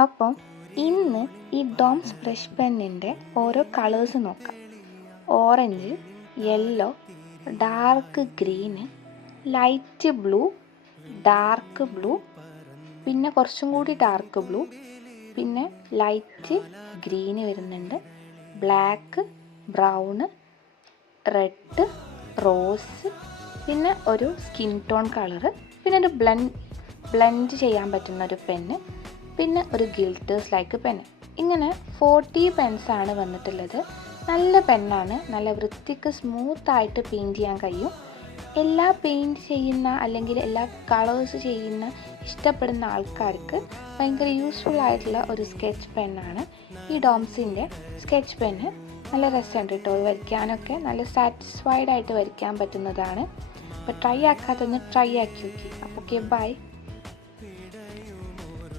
അപ്പം ഇന്ന് ഈ ഡോംസ് ബ്രഷ് പെന്നിൻ്റെ ഓരോ കളേഴ്സ് നോക്കാം. Orange, yellow, dark green, light blue, dark blue, പിന്നെ കുറച്ചും കൂടി ഡാർക്ക് ബ്ലൂ, പിന്നെ ലൈറ്റ് ഗ്രീന് വരുന്നുണ്ട്, ബ്ലാക്ക്, ബ്രൗണ്, റെഡ്, റോസ്, പിന്നെ ഒരു സ്കിൻ ടോൺ കളറ്, പിന്നെ ഒരു ബ്ലെൻഡ് ചെയ്യാൻ പറ്റുന്ന ഒരു പെന്ന്, പിന്നെ ഒരു ഗിൽറ്റേഴ്സ് ലൈക്ക് പെന്ന്. ഇങ്ങനെ 40 പെൻസാണ് വന്നിട്ടുള്ളത്. നല്ല പെന്നാണ്, നല്ല വൃത്തിക്ക് സ്മൂത്തായിട്ട് പെയിൻറ്റ് ചെയ്യാൻ കഴിയും. എല്ലാ പെയിൻറ്റ് ചെയ്യുന്ന അല്ലെങ്കിൽ എല്ലാ കളേഴ്സ് ചെയ്യുന്ന ഇഷ്ടപ്പെടുന്ന ആൾക്കാർക്ക് ഭയങ്കര യൂസ്ഫുൾ ആയിട്ടുള്ള ഒരു സ്കെച്ച് പെന്നാണ് ഈ ഡോംസിൻ്റെ സ്കെച്ച് പെന്ന്. നല്ല രസമുണ്ട് കേട്ടോ, വരയ്ക്കാനൊക്കെ നല്ല സാറ്റിസ്ഫൈഡ് ആയിട്ട് വരയ്ക്കാൻ പറ്റുന്നതാണ്. അപ്പോൾ ട്രൈ ആക്കാത്തൊന്ന് ട്രൈ ആക്കി നോക്കി. അപ്പോൾ ഓക്കെ, ബൈ.